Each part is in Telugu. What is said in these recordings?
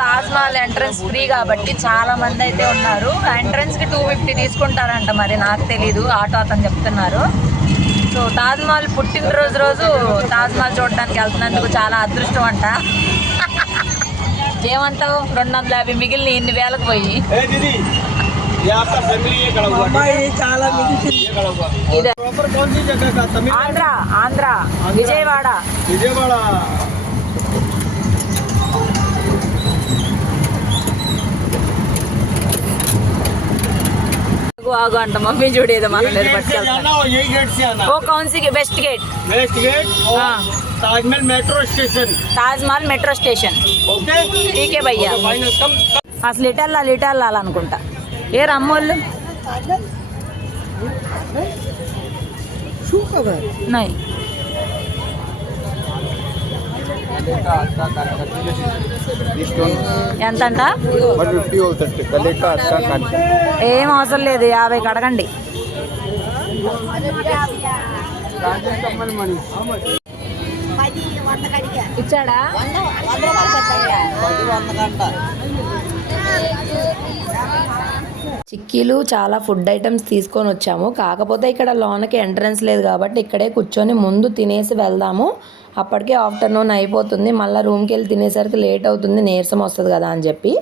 తాజ్ మహల్ ఎంట్రన్స్ ఫ్రీ కాబట్టి చాలా మంది అయితే ఉన్నారు. ఎంట్రన్స్ కి 250 తీసుకుంటారంట, మరి నాకు తెలీదు, ఆటో అతను చెప్తున్నారు. సో తాజ్ మహల్ పుట్టినరోజు రోజు తాజ్ మహల్ చూడడానికి వెళ్తున్నందుకు చాలా అదృష్టం అంట. ఏమంటావు? 250 మిగిలిన ఇన్ని వేలకు పోయి ఆంధ్ర ఆంధ్ర విజయవాడ. आगो अंट मम्मी जुड़े वो कौन सी west gate Taj Mahal metro station. Taj Mahal metro station. Okay ठीक है भैया. అసలు ఇటు వెళ్ళాలనుకుంటా. ఏ రమ్మోళ్ళు నై ఎంతంట? ఏం అవసరం లేదు, 50 అడగండి. ఇచ్చాడా? చిక్కీలు చాలా ఫుడ్ ఐటమ్స్ తీసుకొని వచ్చాము. కాకపోతే ఇక్కడ లోనకి ఎంట్రన్స్ లేదు కాబట్టి ఇక్కడే కూర్చొని ముందు తినేసి వెళ్దాము. అప్పటికే ఆఫ్టర్నూన్ అయిపోతుంది, మళ్ళీ రూమ్కి వెళ్ళి తినేసరికి లేట్ అవుతుంది, నీరసం వస్తుంది కదా అని చెప్పి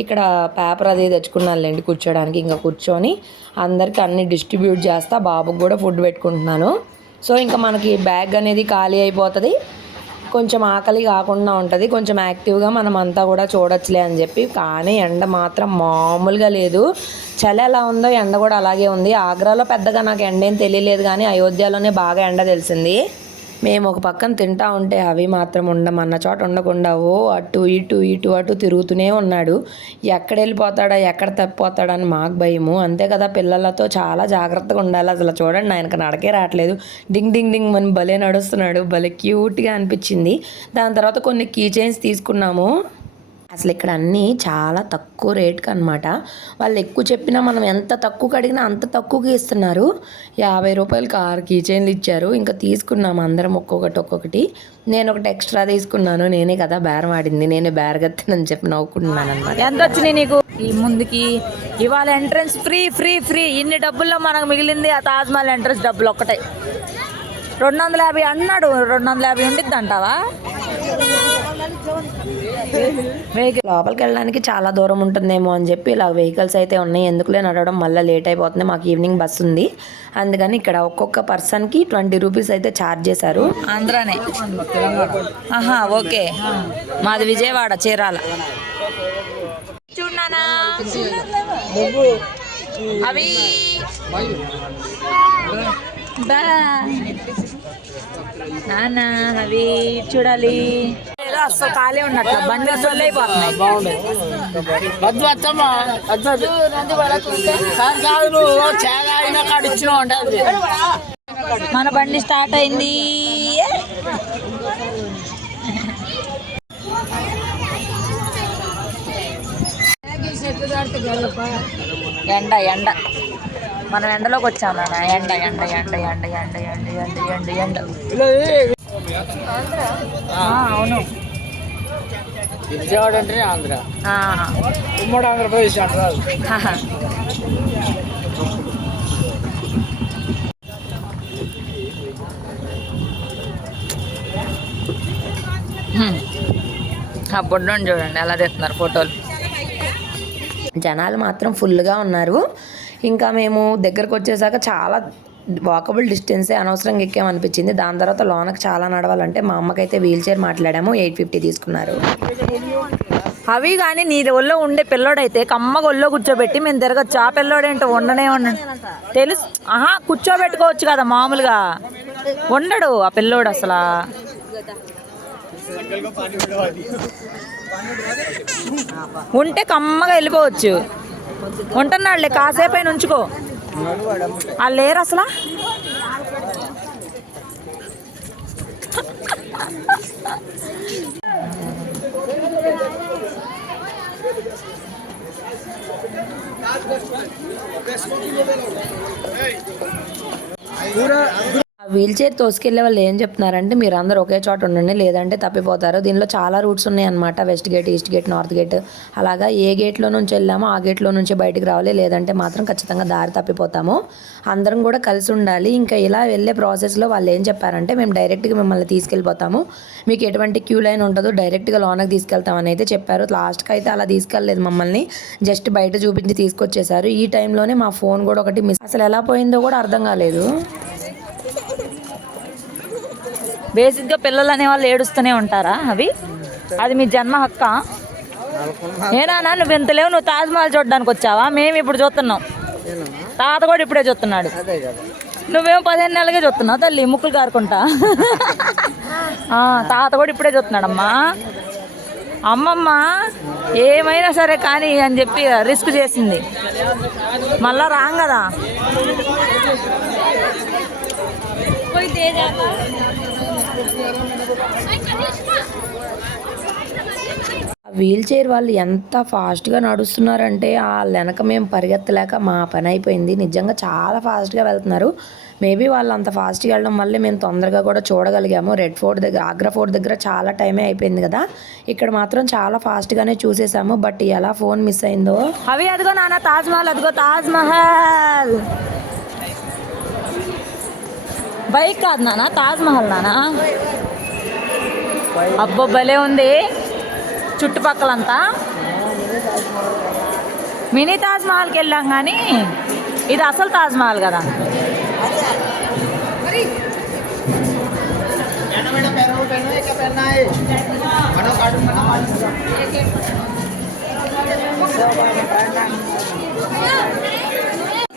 ఇక్కడ పేపర్ అది తెచ్చుకున్నానులేండి కూర్చోడానికి. ఇంకా కూర్చొని అందరికి అన్ని డిస్ట్రిబ్యూట్ చేస్తా, బాబుకి కూడా ఫుడ్ పెట్టుకుంటున్నాను. సో ఇంకా మనకి బ్యాగ్ అనేది ఖాళీ అయిపోతుంది, కొంచెం ఆకలి కాకుండా ఉంటుంది, కొంచెం యాక్టివ్గా మనం అంతా కూడా చూడొచ్చులే అని చెప్పి. కానీ ఎండ మాత్రం మామూలుగా లేదు. చలి ఎలా ఉందో ఎండ కూడా అలాగే ఉంది. ఆగ్రాలో పెద్దగా నాకు ఎండ ఏం తెలియలేదు, కానీ అయోధ్యలోనే బాగా ఎండ తెలిసింది. మేము ఒక పక్కన తింటా ఉంటే అవి మాత్రం ఉండమన్న చోట ఉండకుండా అటు ఇటు ఇటు అటు తిరుగుతూనే ఉన్నాడు. ఎక్కడ వెళ్ళిపోతాడా ఎక్కడ తప్పిపోతాడా అని మాకు భయము. అంతే కదా, పిల్లలతో చాలా జాగ్రత్తగా ఉండాలి. అసలు చూడండి, ఆయనకు నడకే రావట్లేదు, డింగ్ డింగ్ డింగ్ అని భలే నడుస్తున్నాడు, భలే క్యూట్గా అనిపించింది. దాని తర్వాత కొన్ని కీ చైన్స్ తీసుకున్నాము. అసలు ఇక్కడ అన్నీ చాలా తక్కువ రేట్కి అనమాట. వాళ్ళు ఎక్కువ చెప్పినా మనం ఎంత తక్కువకి అడిగినా అంత తక్కువకి ఇస్తున్నారు. 50 రూపాయలకి 6 కీ చైన్లు ఇచ్చారు. ఇంకా తీసుకున్నాము అందరం ఒక్కొక్కటి. నేను ఒకటి ఎక్స్ట్రా తీసుకున్నాను, నేనే కదా బేరం ఆడింది, నేనే బేరగత్తానని చెప్పి నవ్వుకుంటున్నాను అనమాట. ఎంత వచ్చినాయి నీకు ఈ ముందుకి? ఇవాళ ఎంట్రన్స్ ఫ్రీ ఫ్రీ ఫ్రీ. ఇన్ని డబ్బుల్లో మనకు మిగిలింది ఆ తాజ్మహల్ ఎంట్రన్స్ డబ్బులు ఒక్కటే. 250 అన్నాడు, 250 ఉండిద్ది అంటావా? లోపలికి వెళ్ళడానికి చాలా దూరం ఉంటుందేమో అని చెప్పి ఇలా వెహికల్స్ అయితే ఉన్నాయి. ఎందుకులే నడవడం, మళ్ళీ లేట్ అయిపోతుంది, మాకు ఈవినింగ్ బస్ ఉంది. అందుకని ఇక్కడ ఒక్కొక్క పర్సన్కి 20 రూపీస్ అయితే ఛార్జ్ చేశారు. ఆంధ్రానే? ఆహా, ఓకే. మాది విజయవాడ, చీరాల. చూడనా అవి నాన్న, అవి చూడాలి. అసలు ఖాళీ ఉన్నట్లు బండి అసలు అయిపోతున్నాయి. మన బండి స్టార్ట్ అయింది. ఎండ ఎండ, మనం ఎండలోకి వచ్చాం నాన్న. ఎండ ఎండ ఎండ ఎండ ఎండ ఎండ ఎండ ఎండ ఎండ. అవును, విజయవాడ అంటే ఆంధ్ర, ఉమ్మడి ఆంధ్రప్రదేశ్ అంటారు. ఆ బొడ్డోని చూడండి ఎలా తెస్తున్నారు ఫోటోలు. జనాలు మాత్రం ఫుల్గా ఉన్నారు. ఇంకా మేము దగ్గరకు వచ్చేసాక చాలా వాకబుల్ డిస్టెన్సే, అనవసరంగా ఎక్కామనిపించింది. దాని తర్వాత లోనకి చాలా నడవాలంటే మా అమ్మకైతే వీల్ చైర్ మాట్లాడాము, 850 తీసుకున్నారు. అవి కానీ నీ ఒళ్ళో ఉండే పిల్లోడైతే కమ్మగా ఒళ్ళో కూర్చోబెట్టి మేము తిరగచ్చు. ఆ పిల్లోడేంటో ఉండనే ఉండండి తెలుసు. కూర్చోబెట్టుకోవచ్చు కదా మామూలుగా, ఉండడు ఆ పిల్లోడు అసలు. ఉంటే కమ్మగా వెళ్ళిపోవచ్చు. ఉంటున్నాడులే, కాసేపు అయినా ఉంచుకో. వాళ్ళు లేరు అసలు. వీల్ చైర్ తోసుకెళ్లే వాళ్ళు ఏం చెప్తున్నారంటే మీరు అందరూ ఒకే చోట ఉండండి, లేదంటే తప్పిపోతారు. దీనిలో చాలా రూట్స్ ఉన్నాయి అన్నమాట. West gate, east gate, north gate, అలాగా ఏ గేట్లో నుంచి వెళ్ళామో ఆ గేట్లో నుంచి బయటికి రావాలి, లేదంటే మాత్రం ఖచ్చితంగా దారి తప్పిపోతాము. అందరం కూడా కలిసి ఉండాలి. ఇంకా ఇలా వెళ్ళే ప్రాసెస్లో వాళ్ళు ఏం చెప్పారంటే మేము డైరెక్ట్గా మిమ్మల్ని తీసుకెళ్ళిపోతాము, మీకు ఎటువంటి క్యూ లైన్ ఉండదు, డైరెక్ట్గా లోనకి తీసుకెళ్తామని అయితే చెప్పారు. లాస్ట్కి అయితే అలా తీసుకెళ్ళలేదు మమ్మల్ని, జస్ట్ బయట చూపించి తీసుకొచ్చేసారు. ఈ టైంలోనే మా ఫోన్ కూడా ఒకటి మిస్, అసలు ఎలా పోయిందో కూడా అర్థం కాలేదు. బేసిక్గా పిల్లలు అనే వాళ్ళు ఏడుస్తూనే ఉంటారా? అది మీ జన్మ హక్క. ఏనా నువ్వు ఎంత లేవు, నువ్వు తాజ్మహల్ చూడడానికి వచ్చావా? మేము ఇప్పుడు చూస్తున్నాం, తాత కూడా ఇప్పుడే చూస్తున్నాడు. నువ్వేమో 15 నెలలుగా చూస్తున్నావు తల్లి, ముక్కులు కారుకుంటా. తాత కూడా ఇప్పుడే చూస్తున్నాడమ్మా. అమ్మమ్మ ఏమైనా సరే కానీ అని చెప్పి రిస్క్ చేసింది, మళ్ళా రాం కదా. వీల్ చైర్ వాళ్ళు ఎంత ఫాస్ట్గా నడుస్తున్నారంటే ఆ వెనక మేము పరిగెత్తలేక మా పని అయిపోయింది. నిజంగా చాలా ఫాస్ట్గా వెళ్తున్నారు. మేబీ వాళ్ళు అంత ఫాస్ట్గా వెళ్ళడం వల్లే మేము తొందరగా కూడా చూడగలిగాము. రెడ్ ఫోర్ట్ దగ్గర, ఆగ్రా ఫోర్ట్ దగ్గర చాలా టైమే అయిపోయింది కదా, ఇక్కడ మాత్రం చాలా ఫాస్ట్గానే చూసేసాము. బట్ ఎలా ఫోన్ మిస్ అయిందో. అదిగో నాన్న తాజ్మహల్, అదిగో తాజ్మహల్. బైక్ కాదు నాన్న, తాజ్మహల్ నాన్న. అబ్బో భలే ఉంది చుట్టుపక్కలంతా. మినీ తాజ్మహల్కి వెళ్ళాం కానీ ఇది అసలు తాజ్మహల్ కదా.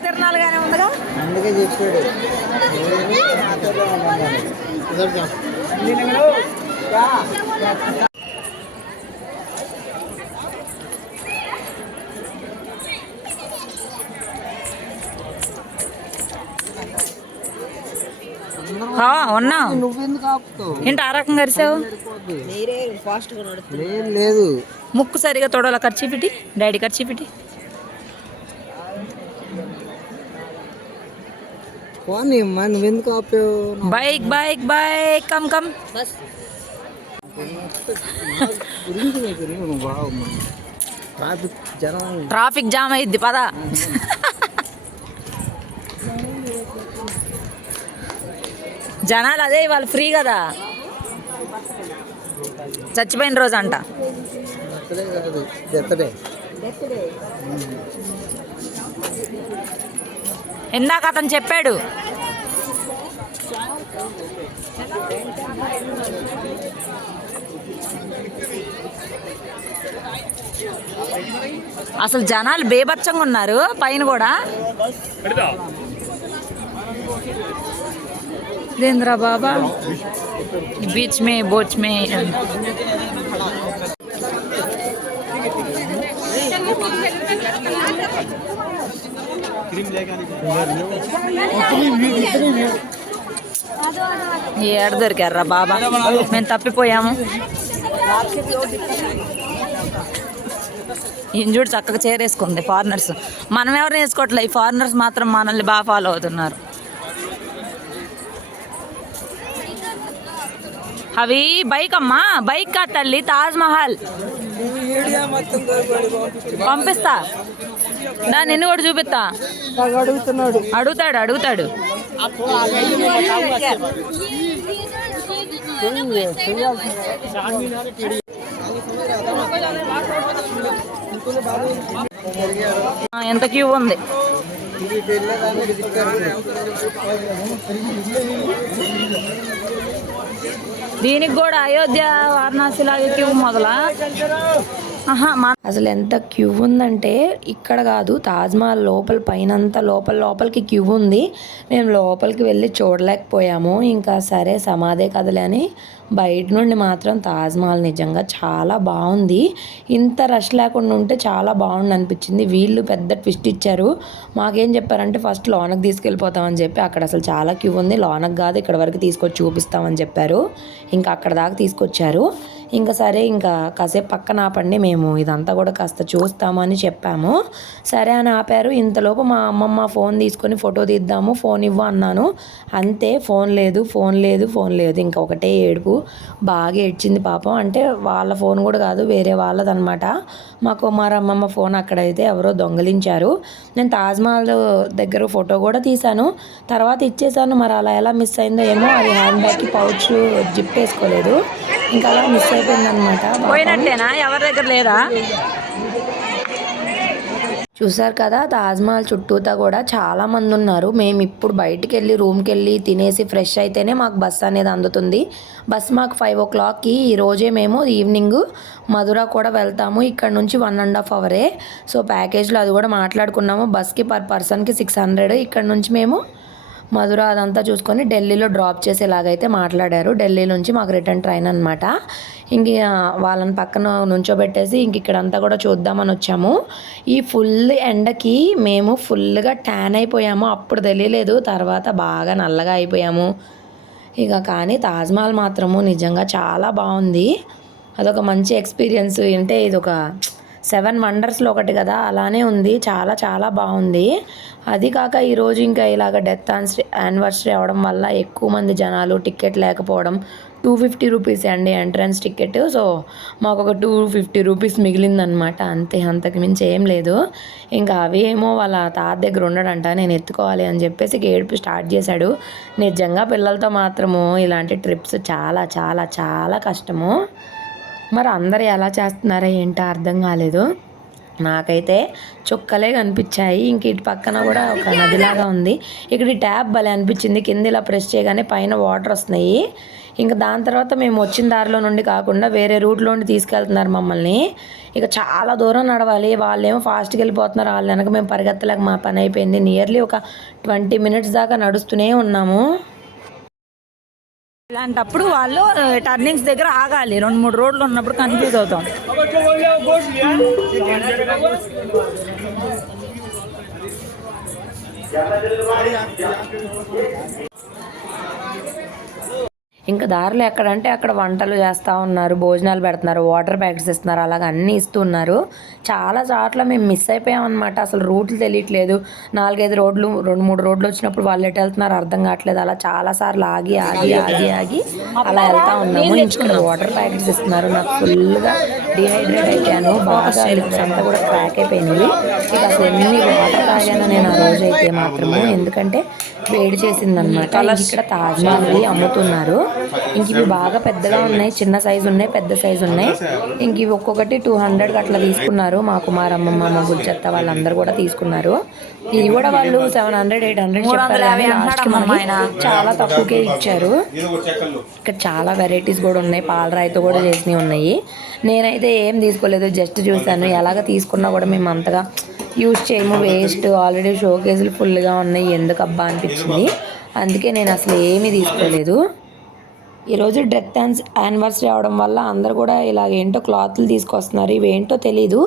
తిరణాలుగానే ఉందిగా, అందుకే చెప్పాడు. ఉన్నా నువ్వెందుకు ఆపుతావు? ఏంటి ఆ రకంగా అరిసావు? లేదు ముక్కు సరిగా తొడల ఖర్చు పెట్టి, డాడీ ఖర్చు పెట్టి. పోనీ అమ్మా, నువ్వెందుకు ఆపావు? Bike bike bike come come. Traffic jam అయ్యిద్ది పదా. జనాలు అదే ఇవాళ ఫ్రీ కదా, చచ్చిపోయిన రోజు అంట. ఇందాక అతను చెప్పాడు. అసలు జనాలు బేభత్సంగా ఉన్నారు పైన కూడా. దేంద్రా బాబా బీచ్ మే బోచ్ మే. ఏడ దొరికారా బాబా, మేము తప్పిపోయాము. ఇంజూడు చక్కగా చేరేసుకుంది ఫారినర్స్. మనం ఎవరిని వేసుకోవట్లే, ఈ ఫారినర్స్ మాత్రం మనల్ని బాగా ఫాలో అవుతున్నారు. అవి బైక్ అమ్మా, బైక్ కాదు తల్లి, తాజ్మహల్. పంపిస్తా దాన్ని, నిన్ను కూడా చూపిస్తా. అడుగుతాడు అడుగుతాడు. ఎంత క్యూ ఉంది. దీనికి కూడా అయోధ్య వారణాసి లాగా క్యూ మొదలా. అసలు ఎంత క్యూ ఉందంటే ఇక్కడ కాదు, తాజ్మహల్ లోపల పైనంతా లోపలికి క్యూ ఉంది. మేము లోపలికి వెళ్ళి చూడలేకపోయాము. ఇంకా సరే సమాధే కదలే అని బయట నుండి మాత్రం తాజ్మహల్ నిజంగా చాలా బాగుంది. ఇంత రష్ లేకుండా ఉంటే చాలా బాగుంది అనిపించింది. వీళ్ళు పెద్ద ట్విస్ట్ ఇచ్చారు. మాకేం చెప్పారంటే ఫస్ట్ లోనకి తీసుకెళ్ళిపోతామని చెప్పి, అక్కడ అసలు చాలా క్యూ ఉంది, లోనకి కాదు ఇక్కడ వరకు తీసుకొచ్చి చూపిస్తామని చెప్పారు. ఇంకా అక్కడ దాకా తీసుకొచ్చారు. ఇంకా సరే ఇంకా కాసేపు పక్కన ఆపండి, మేము ఇదంతా కూడా కాస్త చూస్తామని చెప్పాము. సరే అని ఆపారు. ఇంతలోపు మా అమ్మమ్మ ఫోన్ తీసుకొని ఫోటో తీద్దాము, ఫోన్ ఇవ్వు అన్నాను. అంతే, ఫోన్ లేదు ఫోన్ లేదు ఫోన్ లేదు. ఇంకా ఒకటే ఏడుపు, బాగా ఏడ్చింది పాపం. అంటే వాళ్ళ ఫోన్ కూడా కాదు, వేరే వాళ్ళదనమాట. మా కుమారమ్మమ్మ ఫోన్ అక్కడైతే ఎవరో దొంగలించారు. నేను తాజ్మహల్ దగ్గర ఫోటో కూడా తీశాను, తర్వాత ఇచ్చేసాను. మరి అలా ఎలా మిస్ అయిందో ఏమో. అది హ్యాండ్ బ్యాగ్కి పౌచ్ జిప్ వేసుకోలేదు, ఇంకా అలా మిస్ అయిపోయిందనమాట. పోయినట్టేనా, ఎవరి దగ్గర లేదా? చూసారు కదా, తాజ్మహల్ చుట్టూతా కూడా చాలా మంది ఉన్నారు. మేము ఇప్పుడు బయటికి వెళ్ళి రూమ్కి వెళ్ళి తినేసి ఫ్రెష్ అయితేనే మాకు బస్ అనేది అందుతుంది. బస్ మాకు 5 o'clockకి. ఈరోజే మేము ఈవినింగ్ మధుర కూడా వెళ్తాము. ఇక్కడ నుంచి 1.5 hours. సో ప్యాకేజ్లో అది కూడా మాట్లాడుకున్నాము. బస్కి పర్ పర్సన్కి 600. ఇక్కడ నుంచి మేము మధుర అదంతా చూసుకొని ఢిల్లీలో డ్రాప్ చేసేలాగైతే మాట్లాడారు. ఢిల్లీ నుంచి మాకు రిటర్న్ ట్రైన్ అనమాట. ఇంక వాళ్ళని పక్కన నుంచోబెట్టేసి ఇంక ఇక్కడంతా కూడా చూద్దామని వచ్చాము. ఈ ఫుల్ ఎండకి మేము ఫుల్గా ట్యాన్ అయిపోయాము. అప్పుడు తెలియలేదు, తర్వాత బాగా నల్లగా అయిపోయాము. ఇక కానీ తాజ్మహల్ మాత్రము నిజంగా చాలా బాగుంది. అదొక మంచి ఎక్స్పీరియన్స్. అంటే ఇదొక 7 వండర్స్లో ఒకటి కదా, అలానే ఉంది. చాలా చాలా బాగుంది. అది కాక ఈరోజు ఇంకా ఇలాగ డెత్ యానివర్సరీ అవడం వల్ల ఎక్కువ మంది జనాలు, టికెట్ లేకపోవడం. 250 రూపీస్ అండి ఎంట్రన్స్ టికెట్. సో మాకు ఒక 250 రూపీస్ మిగిలిందనమాట, అంతే. అంతకు మించి ఏం లేదు. ఇంకా అవి ఏమో వాళ్ళ తాత దగ్గర ఉండడంట, నేను ఎత్తుకోవాలి అని చెప్పేసి ఏడుపు స్టార్ట్ చేశాడు. నిజంగా పిల్లలతో మాత్రము ఇలాంటి ట్రిప్స్ చాలా చాలా చాలా కష్టము. మరి అందరు ఎలా చేస్తున్నారో ఏంటో అర్థం కాలేదు. నాకైతే చుక్కలే కనిపించాయి. ఇంక ఇటు పక్కన కూడా ఒక నదిలాగా ఉంది. ఇక్కడ ఈ ట్యాప్ భలే అనిపించింది. కింద ఇలా ప్రెస్ చేయగానే పైన వాటర్ వస్తున్నాయి. ఇంకా దాని తర్వాత మేము వచ్చిన దారిలో నుండి కాకుండా వేరే రూట్లో నుండి తీసుకెళ్తున్నారు మమ్మల్ని. ఇక చాలా దూరం నడవాలి. వాళ్ళేమో ఫాస్ట్గా వెళ్ళిపోతున్నారు, వాళ్ళు వెనక మేము పరిగెత్తలేక మా పని అయిపోయింది. నియర్లీ ఒక 20 minutes దాకా నడుస్తూనే ఉన్నాము. ఇలాంటప్పుడు వాళ్ళు టర్నింగ్స్ దగ్గర ఆగాలి. 2-3 రోడ్లు ఉన్నప్పుడు కన్ఫ్యూజ్ అవుతాం. ఇంకా దారిలో ఎక్కడంటే అక్కడ వంటలు చేస్తూ ఉన్నారు, భోజనాలు పెడుతున్నారు, వాటర్ ప్యాకెట్స్ ఇస్తున్నారు, అలాగ అన్నీ ఇస్తున్నారు. చాలా చోట్ల మేము మిస్ అయిపోయాం అనమాట. అసలు రూట్లు తెలియట్లేదు. 4-5 రోడ్లు, 2-3 రోడ్లు వచ్చినప్పుడు వాళ్ళు ఎటు వెళ్తున్నారు అర్థం కావట్లేదు. అలా చాలాసార్లు ఆగి ఆగి ఆగి ఆగి అలా వెళ్తా ఉన్నాము. ఇక్కడ వాటర్ ప్యాకెట్స్ ఇస్తున్నారు. నాకు ఫుల్గా డిహైడ్రేట్ అయిపోయాను, బాగా లిప్స్ అంతా కూడా క్రాక్ అయిపోయినాయి. ఇక అసలు ఎన్ని వాటర్ తాగాను నేను ఆ రోజు అయితే మాత్రము, ఎందుకంటే వేడి చేసిందనమాట. ఇక్కడ తాజ్మహల్ అమ్ముతున్నారు. ఇంక ఇవి బాగా పెద్దగా ఉన్నాయి, చిన్న సైజు ఉన్నాయి, పెద్ద సైజు ఉన్నాయి. ఇంక ఇవి ఒక్కొక్కటి 200 అట్లా తీసుకున్నారు. మా కుమారమ్మమ్మ, మా గుజ్జత్త వాళ్ళందరూ కూడా తీసుకున్నారు. ఇది కూడా వాళ్ళు 700-800 చెప్పారు, కానీ లాస్ట్కి మనకి చాలా తక్కువకే ఇచ్చారు. ఇక్కడ చాలా వెరైటీస్ కూడా ఉన్నాయి, పాలరాయితో కూడా చేసినవి ఉన్నాయి. నేనైతే ఏం తీసుకోలేదు, జస్ట్ చూసాను. ఎలాగ తీసుకున్నా కూడా మేము అంతగా యూజ్ చేయము, వేస్ట్. ఆల్రెడీ షో కేసులు ఫుల్గా ఉన్నాయి, ఎందుకు అబ్బా అనిపించింది. అందుకే నేను అసలు ఏమీ తీసుకోలేదు. ఈరోజు డెత్ యానివర్సరీ అవడం వల్ల అందరు కూడా ఇలాగేంటో క్లాత్లు తీసుకొస్తున్నారు. ఇవేంటో తెలీదు.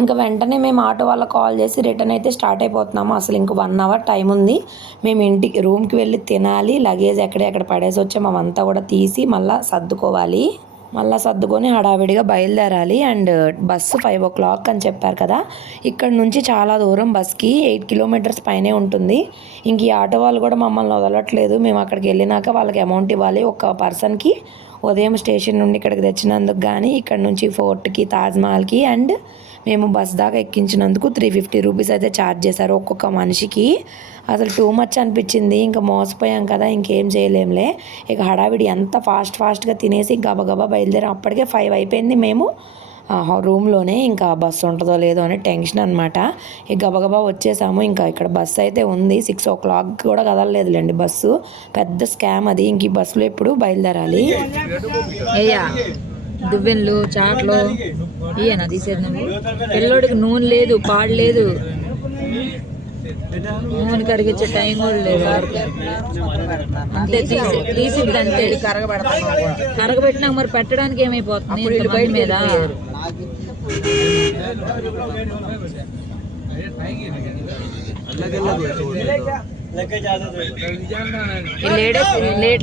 ఇంకా వెంటనే మేము ఆటో వాళ్ళకి కాల్ చేసి రిటర్న్ అయితే స్టార్ట్ అయిపోతున్నాము. అసలు ఇంక 1 hour టైం ఉంది. మేము ఇంటికి రూమ్కి వెళ్ళి తినాలి, లగేజ్ ఎక్కడెక్కడ పడేసి వచ్చాము అవంతా కూడా తీసి మళ్ళీ సర్దుకొని హడావిడిగా బయలుదేరాలి. అండ్ బస్సు 5 o'clock అని చెప్పారు కదా, ఇక్కడ నుంచి చాలా దూరం, బస్కి 8 kilometers పైనే ఉంటుంది. ఇంక ఈ ఆటో వాళ్ళు కూడా మమ్మల్ని వదలట్లేదు. మేము అక్కడికి వెళ్ళినాక వాళ్ళకి అమౌంట్ ఇవ్వాలి. ఒక పర్సన్కి ఉదయం స్టేషన్ నుండి ఇక్కడికి తెచ్చినందుకు కానీ, ఇక్కడ నుంచి ఫోర్ట్కి, తాజ్మహల్కి అండ్ మేము బస్ దాకా ఎక్కించినందుకు 350 రూపీస్ అయితే ఛార్జ్ చేశారు ఒక్కొక్క మనిషికి. అసలు టూ మచ్ అనిపించింది. ఇంకా మోసపోయాం కదా, ఇంకేం చేయలేంలే. ఇక హడావిడి ఎంత ఫాస్ట్గా తినేసి గబగబా బయలుదేరాం. అప్పటికే 5 అయిపోయింది. మేము రూమ్లోనే ఇంకా బస్సు ఉంటుందో లేదో అని టెన్షన్ అనమాట. ఇక గబగబా వచ్చేసాము. ఇంకా ఇక్కడ బస్సు అయితే ఉంది. 6 o'clock కూడా కదలలేదులేండి బస్సు. పెద్ద స్కామ్ అది. ఇంక ఈ బస్సులో ఎప్పుడు బయలుదేరాలి. దువ్వెన్లు, చాట్లు ఇయేనా తీసేది నువ్వు? పిల్లోడికి నూనె లేదు, పాడు లేదు, నూనె కరిగించే టైం కూడా లేదు. అంతే తీసిద్ది అంతే. కరగబెట్టినాక మరి పెట్టడానికి ఏమైపోతుంది ఇంతమంది మీద?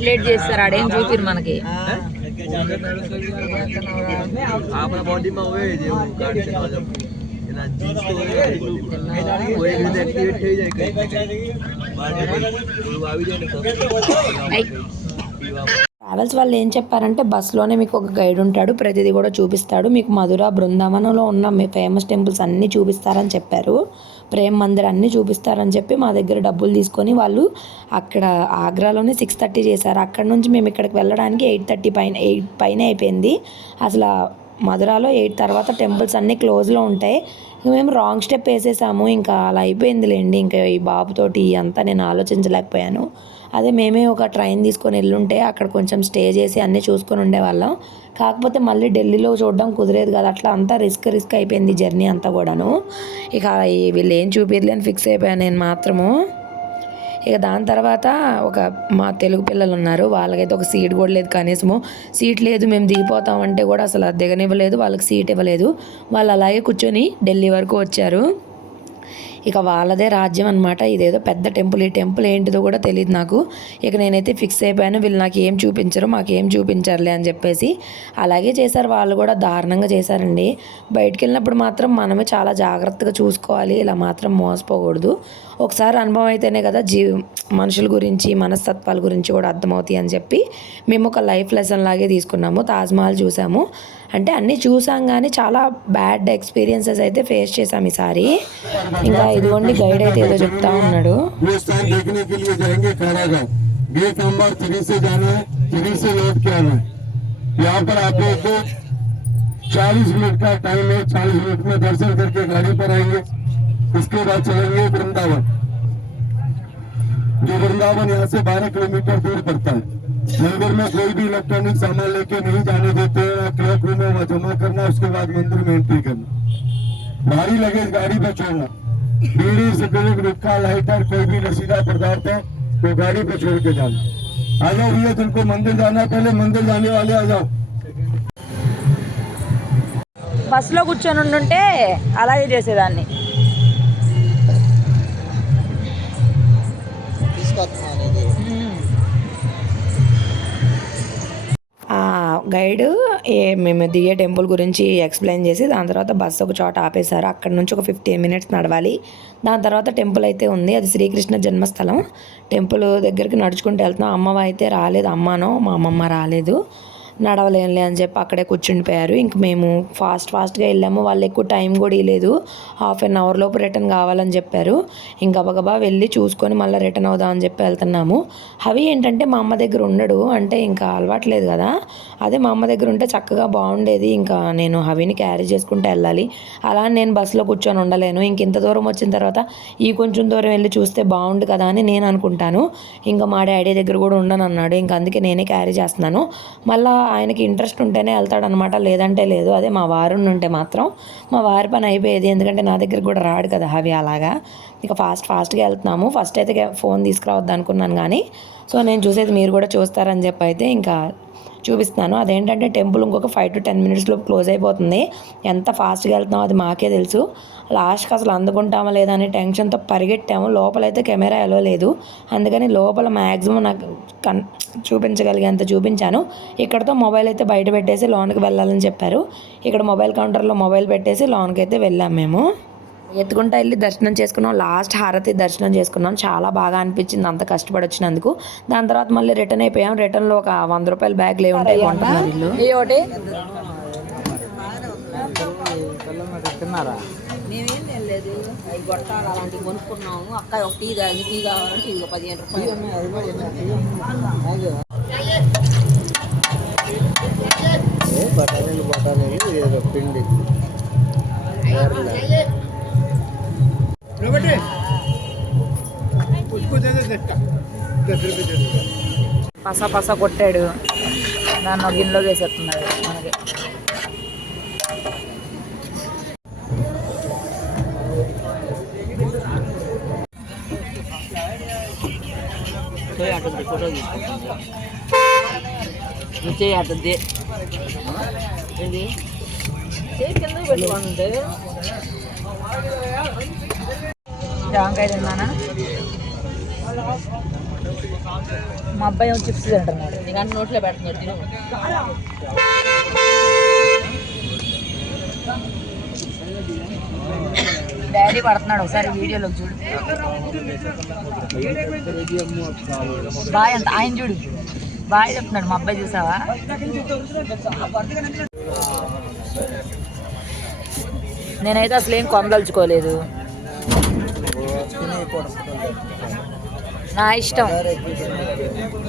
లేట్ చేస్తారు, ఆడేం చూపిరు మనకి. આપણા બોડીમાં હોય જેવું કાર્ડ છે એના જીન્સ તો હોય એક્ટિવેટ થઈ જાય કઈ આવી જાય ને ట్రావెల్స్ వాళ్ళు ఏం చెప్పారంటే బస్సులోనే మీకు ఒక గైడ్ ఉంటాడు, ప్రతిదీ కూడా చూపిస్తాడు, మీకు మధుర బృందావనంలో ఉన్న మీ ఫేమస్ టెంపుల్స్ అన్నీ చూపిస్తారని చెప్పారు, ప్రేమ్ మందిర్ అన్నీ చూపిస్తారని చెప్పి మా దగ్గర డబ్బులు తీసుకొని వాళ్ళు అక్కడ ఆగ్రాలోనే 6:30 చేశారు. అక్కడ నుంచి మేము ఇక్కడికి వెళ్ళడానికి 8:30 పైన అయిపోయింది. అసలు మధురాలో 8 తర్వాత టెంపుల్స్ అన్నీ క్లోజ్లో ఉంటాయి. మేము రాంగ్ స్టెప్ వేసేసాము, ఇంకా అలా అయిపోయిందిలేండి. ఇంకా ఈ బాబుతోటి అంతా నేను ఆలోచించలేకపోయాను. అదే మేమే ఒక ట్రైన్ తీసుకొని వెళ్ళుంటే అక్కడ కొంచెం స్టే చేసి అన్నీ చూసుకొని ఉండేవాళ్ళం. కాకపోతే మళ్ళీ ఢిల్లీలో చూడడం కుదిరేది కదా, అట్లా అంతా రిస్క్ అయిపోయింది జర్నీ అంతా కూడాను. ఇక వీళ్ళు ఏం చూపిర్లే అని ఫిక్స్ అయిపోయాను నేను మాత్రము. ఇక దాని తర్వాత మా తెలుగు పిల్లలు ఉన్నారు, వాళ్ళకైతే ఒక సీట్ కూడా లేదు, కనీసము సీట్ లేదు మేము దిగిపోతామంటే కూడా అసలు దిగనివ్వలేదు, వాళ్ళకి సీట్ ఇవ్వలేదు. వాళ్ళు అలాగే కూర్చొని ఢిల్లీ వరకు వచ్చారు. ఇక వాళ్ళదే రాజ్యం అనమాట. ఇదేదో పెద్ద టెంపుల్, ఈ టెంపుల్ ఏంటిదో కూడా తెలియదు నాకు. ఇక నేనైతే ఫిక్స్ అయిపోయాను, వీళ్ళు నాకు ఏం చూపించరు, మాకేం చూపించారులే అని చెప్పేసి. అలాగే చేశారు, వాళ్ళు కూడా దారుణంగా చేశారండి. బయటికి వెళ్ళినప్పుడు మాత్రం మనమే చాలా జాగ్రత్తగా చూసుకోవాలి, ఇలా మాత్రం మోసపోకూడదు. ఒకసారి అనుభవం అయితేనే కదా మనుషుల గురించి మనస్తత్వాల గురించి కూడా అర్థమవుతాయి అని చెప్పి మేము ఒక లైఫ్ లెసన్ లాగే తీసుకున్నాము. తాజ్మహల్ చూసాము, అంటే అన్నీ చూసాం కానీ చాలా బ్యాడ్ ఎక్స్పీరియన్సెస్ అయితే ఫేస్ చేసాం ఈసారి. ఇంకా ఇదిగోండి గైడ్ అయితే ఏదో చెప్తా ఉన్నాడు. यहाँ पर आप लोग को 40 मिनट का टाइम है, 40 मिनट में दर्शन करके गाड़ी पर आएंगे। उसके बाद चलेंगे वृंदावन, जो वृंदावन यहाँ से 12 किलोमीटर दूर पड़ता है। मंदिर में कोई भी इलेक्ट्रॉनिक सामान लेके नहीं जाने देते हैं, क्लर्क रूम में वहाँ जमा करना, उसके बाद मंदिर में एंट्री करना, भारी लगेज गाड़ी पर छोड़ना, बीड़ी सिगरेट गुटखा लाइटर कोई भी नशीला पदार्थ है वो गाड़ी पर छोड़ के जाना। आ जाओ भैया, जिनको मंदिर जाना है पहले मंदिर जाने वाले आ जाओ। బస్సులో కూర్చొని ఉండుంటే అలాగే చేసేదాన్ని. గైడ్ మేము దిగే టెంపుల్ గురించి ఎక్స్ప్లెయిన్ చేసి దాని తర్వాత బస్సు ఒక చోట ఆపేశారు. అక్కడ నుంచి ఒక 15 మినిట్స్ నడవాలి. దాని తర్వాత టెంపుల్ అయితే ఉంది, అది శ్రీకృష్ణ జన్మస్థలం. టెంపుల్ దగ్గరికి నడుచుకుంటూ వెళ్తున్నాం. అమ్మవ అయితే రాలేదు, అమ్మనో మా అమ్మమ్మ రాలేదు, నడవలేనులే అని చెప్పి అక్కడే కూర్చుండిపోయారు. ఇంక మేము ఫాస్ట్గా వెళ్ళాము, వాళ్ళు ఎక్కువ టైం కూడా ఇవ్వలేదు, ½ అన్ అవర్ లోపు రిటర్న్ కావాలని చెప్పారు. ఇంకా గబగబా వెళ్ళి చూసుకొని మళ్ళీ రిటర్న్ అవుదామని చెప్పి వెళ్తున్నాము. అవి ఏంటంటే మా అమ్మ దగ్గర ఉండడు, అంటే ఇంకా అలవాట్లేదు కదా, అదే మా అమ్మ దగ్గర ఉంటే చక్కగా బాగుండేది. ఇంకా నేను హవిని క్యారీ చేసుకుంటూ వెళ్ళాలి, అలా నేను బస్సులో కూర్చొని ఉండలేను. ఇంక ఇంత దూరం వచ్చిన తర్వాత ఈ కొంచెం దూరం వెళ్ళి చూస్తే బాగుండు కదా అని నేను అనుకుంటాను. ఇంకా మా డాడీ దగ్గర కూడా ఉండను అన్నాడు, ఇంకా అందుకే నేనే క్యారీ చేస్తున్నాను. మళ్ళీ ఆయనకి ఇంట్రెస్ట్ ఉంటేనే వెళ్తాడనమాట, లేదంటే లేదు. అదే మా వారు ఉంటే మాత్రం మా వారి పని అయిపోయేది, ఎందుకంటే నా దగ్గర కూడా రాడు కదా అవి. అలాగా ఇక ఫాస్ట్గా వెళ్తున్నాము. ఫస్ట్ అయితే ఫోన్ తీసుకురావద్దు అనుకున్నాను కానీ, సో నేను చూసేది మీరు కూడా చూస్తారని చెప్పి అయితే ఇంకా చూపిస్తున్నాను. అదేంటంటే టెంపుల్ ఇంకొక 5 to 10 మినిట్స్లో క్లోజ్ అయిపోతుంది. ఎంత ఫాస్ట్గా వెళ్తున్నామో అది మాకే తెలుసు. లాస్ట్కి అసలు అందుకుంటామా లేదా అని టెన్షన్తో పరిగెట్టాము. లోపలైతే కెమెరా ఎలో లేదు, అందుకని లోపల మ్యాక్సిమం నాకు చూపించగలిగేంత చూపించాను. ఇక్కడతో మొబైల్ అయితే బయట పెట్టేసి లోన్కి వెళ్ళాలని చెప్పారు. ఇక్కడ మొబైల్ కౌంటర్లో మొబైల్ పెట్టేసి లోన్కి అయితే వెళ్ళాము. మేము ఎత్తుకుంటా వెళ్ళి దర్శనం చేసుకున్నాం. లాస్ట్ హారతి దర్శనం చేసుకున్నాం, చాలా బాగా అనిపించింది అంత కష్టపడి వచ్చినందుకు. దాని తర్వాత మళ్ళీ రిటర్న్ అయిపోయాం. రిటర్న్లో ఒక 100 రూపాయల బ్యాగ్లు ఏముంటాయి కొంటున్నారు వీళ్ళు. ఒకటి తిన్నారా? మేమేం లేదు, అవి గొట్టాలు అలాంటివి కొనుక్కున్నాము. అక్క ఒక టీ కావాలంటే ఇది 15 రూపాయలు. బఠానీలు ఏదో పిండి పస కొట్టాడు, దాన్ని గిన్నెలో వేసేస్తున్నాడు మనకి. ఫోటో తీసుకుంటుంది అటుంది ఏంటి కింద పెట్టుకోండి. జాంకాయ తిన్నానా? మా అబ్బాయి ఏమో చిప్స్ తింటున్నాడు. నీకంటే నోట్లో పెడుతున్నాడు తిను. డాడీ పడుతున్నాడు, ఒకసారి వీడియోలో చూడు. బాయ్ అంత ఆయన చూడు, బాయ్ చెప్తున్నాడు మా అబ్బాయి, చూసావా? నేనైతే అసలు ఏం కొనదలుచుకోలేదు, నా ఇష్టం.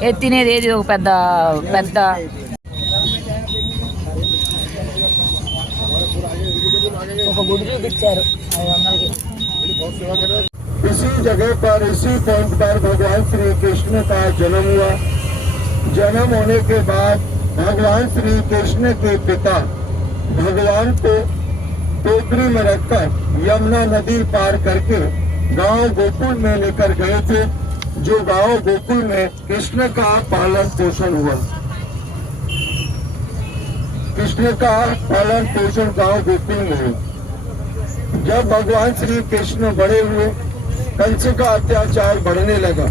ఏది తినేది ఏది ఒక పెద్ద పెద్ద ఒక గుడి చూపించారు 500కి. इसी जगह पर इसी पॉइंट पर भगवान श्री कृष्ण का जन्म हुआ। जन्म होने के बाद भगवान श्री कृष्ण के पिता भगवान को टोकरी में रखकर यमुना नदी पार करके गांव गोकुल में लेकर गए थे, जो गांव गोकुल में कृष्ण का पालन पोषण हुआ। कृष्ण का पालन पोषण गांव गोकुल में हुआ। जब भगवान श्री कृष्ण बड़े हुए, कंस का अत्याचार बढ़ने लगा।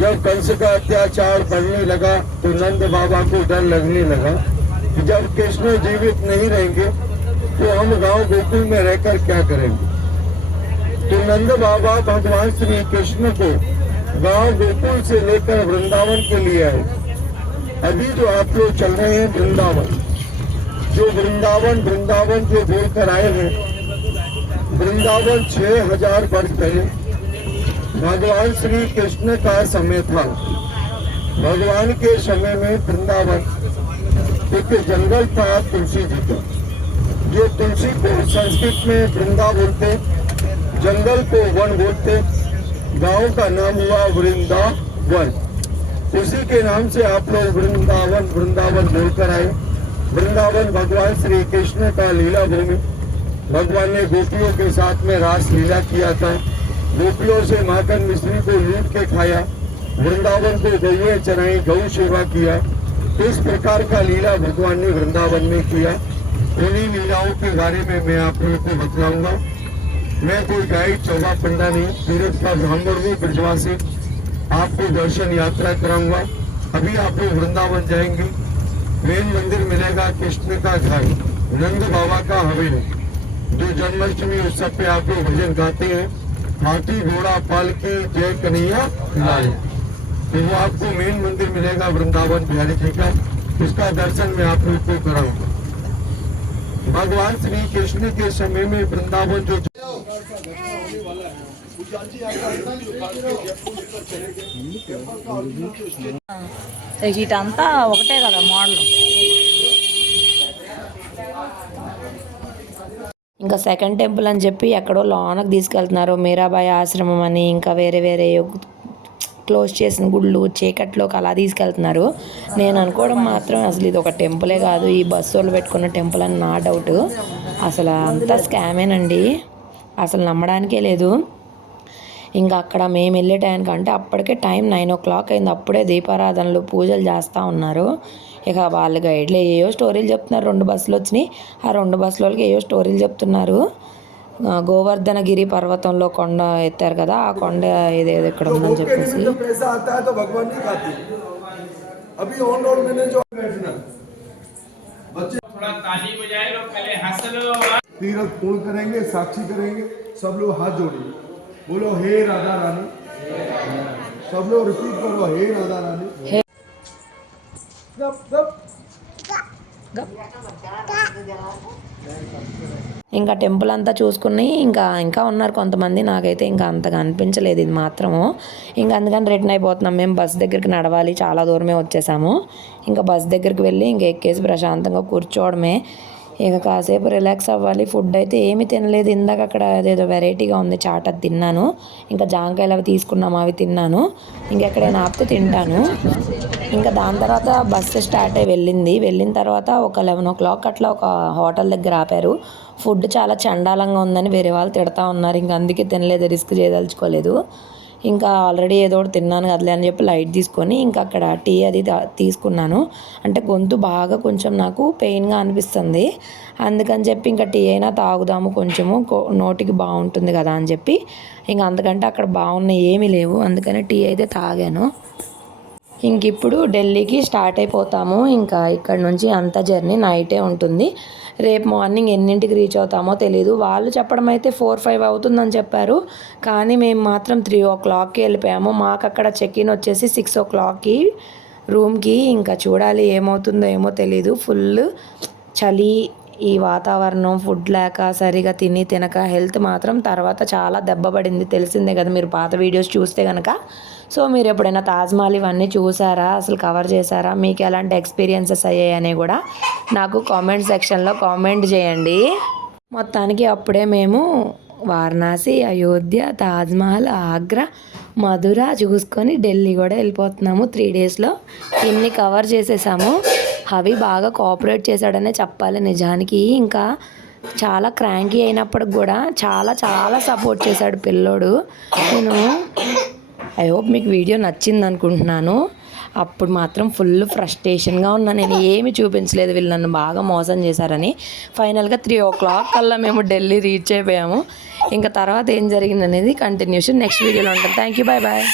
जब कंस का अत्याचार बढ़ने लगा तो नंद बाबा को डर लगने लगा कि जब कृष्ण जीवित नहीं रहेंगे तो हम गांव गोकुल में रहकर क्या करेंगे। तो नंद बाबा भगवान श्री कृष्ण को गांव गोकुल से लेकर वृंदावन के लिए आए। अभी जो आप लोग चल रहे हैं वृंदावन, जो वृंदावन जो बोलकर आए हैं, वृंदावन 6000 वर्ष पहले भगवान श्री कृष्ण का समय था। भगवान के समय में वृंदावन एक जंगल था तुलसी जी का, जो तुलसी को संस्कृत में वृंदा बोलते, जंगल को वन बोलते, गांव का नाम हुआ वृंदावन। उसी के नाम से आप लोग वृंदावन बोलकर आए। वृंदावन भगवान श्री कृष्ण का लीला भूमि। भगवान ने गोपियों के साथ में रास लीला किया था। गोपियों से माखन मिश्री को लूट के खाया, वृंदावन को गौएं चराई, गौ सेवा किया। इस प्रकार का लीला भगवान ने वृंदावन में किया। उन्हीं लीलाओं के बारे में मैं आप लोगों को बतलाऊंगा। मैं कोई गाइड चौबा पंडा नहीं, तीर्थ का ब्राह्मण हूँ, ब्रजवासी। आपको दर्शन यात्रा कराऊंगा। अभी आप लोग वृंदावन जाएंगे, मेन मंदिर मिलेगा कृष्ण का घर, नंद बाबा का हवेली। जो जन्माष्टमी उत्सव पे आप लोग भजन गाते हैं, हाथी घोड़ा पालकी जय कन्हैया लाल, तो वो आपको मेन मंदिर मिलेगा वृंदावन बिहारी जी का। उसका दर्शन मैं आप लोग को कराऊंगा। भगवान श्री कृष्ण के समय में वृंदावन जो ఇటంతా ఒకటే కదా మోడల్. ఇంకా సెకండ్ టెంపుల్ అని చెప్పి ఎక్కడో లోనకు తీసుకెళ్తున్నారు, మీరాబాయి ఆశ్రమం అని, ఇంకా వేరే వేరే క్లోజ్ చేసిన గుళ్ళు చీకట్లోకి అలా తీసుకెళ్తున్నారు. నేను అనుకోవడం మాత్రం అసలు ఇది ఒక టెంపులే కాదు, ఈ బస్సు వాళ్ళు పెట్టుకున్న టెంపుల్ అని నా డౌట్. అసలు అంతా స్కామేనండి, అసలు నమ్మడానికే లేదు. ఇంకా అక్కడ మేము వెళ్ళే టైంకి అంటే అప్పటికే టైం 9 o'clock అయింది. అప్పుడే దీపారాధనలు పూజలు చేస్తూ ఉన్నారు. ఇక వాళ్ళ గైడ్లు ఏయో స్టోరీలు చెప్తున్నారు. 2 బస్సులు వచ్చినాయి, ఆ 2 బస్సుల వాళ్ళకి ఏయో స్టోరీలు చెప్తున్నారు. గోవర్ధనగిరి పర్వతంలో కొండ ఎత్తారు కదా, ఆ కొండ ఏదేదో ఇక్కడ ఉందని చెప్పేసి. तीरथ पूर्ण करेंगे, साक्षी करेंगे, सब लोग हाथ जोड़िए, बोलो हे राधा रानी, सब लोग रिपीट करो हे राधा रानी। ఇంకా టెంపుల్ అంతా చూసుకుని ఇంకా ఉన్నారు కొంతమంది. నాకైతే ఇంకా అంతగా అనిపించలేదు ఇది మాత్రము. ఇంకా అందుకని రిటర్న్ అయిపోతున్నాం. మేము బస్ దగ్గరికి నడవాలి, చాలా దూరమే వచ్చేసాము. ఇంకా బస్ దగ్గరికి వెళ్ళి ఇంకా ఎక్కేసి ప్రశాంతంగా కూర్చోవడమే. ఇక కాసేపు రిలాక్స్ అవ్వాలి. ఫుడ్ అయితే ఏమీ తినలేదు. ఇందాక అక్కడ అదేదో వెరైటీగా ఉంది చాట్, అది తిన్నాను. ఇంకా జాంకాయలు అవి తీసుకున్నాము, అవి తిన్నాను. ఇంకెక్కడైనా ఆపితే తింటాను. ఇంకా దాని తర్వాత బస్సు స్టార్ట్ అయ్యి వెళ్ళిన తర్వాత ఒక 11 o'clock అట్లా ఒక హోటల్ దగ్గర ఆపారు. ఫుడ్ చాలా చండాలంగా ఉందని వేరే వాళ్ళు తిడతా ఉన్నారు. ఇంకా అందుకే తినలేదు, రిస్క్ చేయదలుచుకోలేదు. ఇంకా ఆల్రెడీ ఏదో ఒకటి తిన్నాను కదలే అని చెప్పి లైట్ తీసుకొని ఇంకా అక్కడ టీ అది తీసుకున్నాను. అంటే గొంతు బాగా కొంచెం నాకు పెయిన్గా అనిపిస్తుంది, అందుకని చెప్పి ఇంకా టీ అయినా తాగుదాము కొంచెము నోటికి బాగుంటుంది కదా అని చెప్పి. ఇంకా అంతకంటే అక్కడ బాగున్నాయి ఏమీ లేవు, అందుకని టీ అయితే తాగాను. ఇంక ఇప్పుడు ఢిల్లీకి స్టార్ట్ అయిపోతాము. ఇంకా ఇక్కడ నుంచి అంత జర్నీ నైటే ఉంటుంది. రేపు మార్నింగ్ ఎన్నింటికి రీచ్ అవుతామో తెలీదు. వాళ్ళు చెప్పడం అయితే 4-5 అవుతుందని చెప్పారు, కానీ మేము మాత్రం 3 o'clockకి వెళ్ళిపోయాము. మాకు అక్కడ చెక్-ఇన్ వచ్చేసి 6 o'clockకి రూమ్కి. ఇంకా చూడాలి ఏమవుతుందో ఏమో తెలీదు. ఫుల్ చలి, ఈ వాతావరణం, ఫుడ్ లేక సరిగా తినక హెల్త్ మాత్రం తర్వాత చాలా దెబ్బపడింది. తెలిసిందే కదా మీరు పాత వీడియోస్ చూస్తే కనుక. సో మీరు ఎప్పుడైనా తాజ్మహల్ ఇవన్నీ చూసారా, అసలు కవర్ చేశారా, మీకు ఎలాంటి ఎక్స్పీరియన్సెస్ అయ్యాయని కూడా నాకు కామెంట్ సెక్షన్లో కామెంట్ చేయండి. మొత్తానికి అప్పుడే మేము వారణాసి, అయోధ్య, తాజ్మహల్, ఆగ్రా, మధుర చూసుకొని ఢిల్లీ కూడా వెళ్ళిపోతున్నాము. 3 daysలో ఇన్ని కవర్ చేసేసాము. అవి బాగా కోఆపరేట్ చేశాడనే చెప్పాలి నిజానికి. ఇంకా చాలా క్రాంకీ అయినప్పటికి కూడా చాలా చాలా సపోర్ట్ చేశాడు పిల్లోడు. ఐ హోప్ మీకు వీడియో నచ్చింది అనుకుంటున్నాను. అప్పుడు మాత్రం ఫుల్ ఫ్రస్ట్రేషన్గా ఉన్నా, నేను ఏమీ చూపించలేదు, వీళ్ళు నన్ను బాగా మోసం చేశారని. ఫైనల్గా 3 o'clock కల్లా మేము ఢిల్లీ రీచ్ అయిపోయాము. ఇంకా తర్వాత ఏం జరిగిందనేది కంటిన్యూషన్ నెక్స్ట్ వీడియోలో ఉంటుంది. Thank you, bye bye.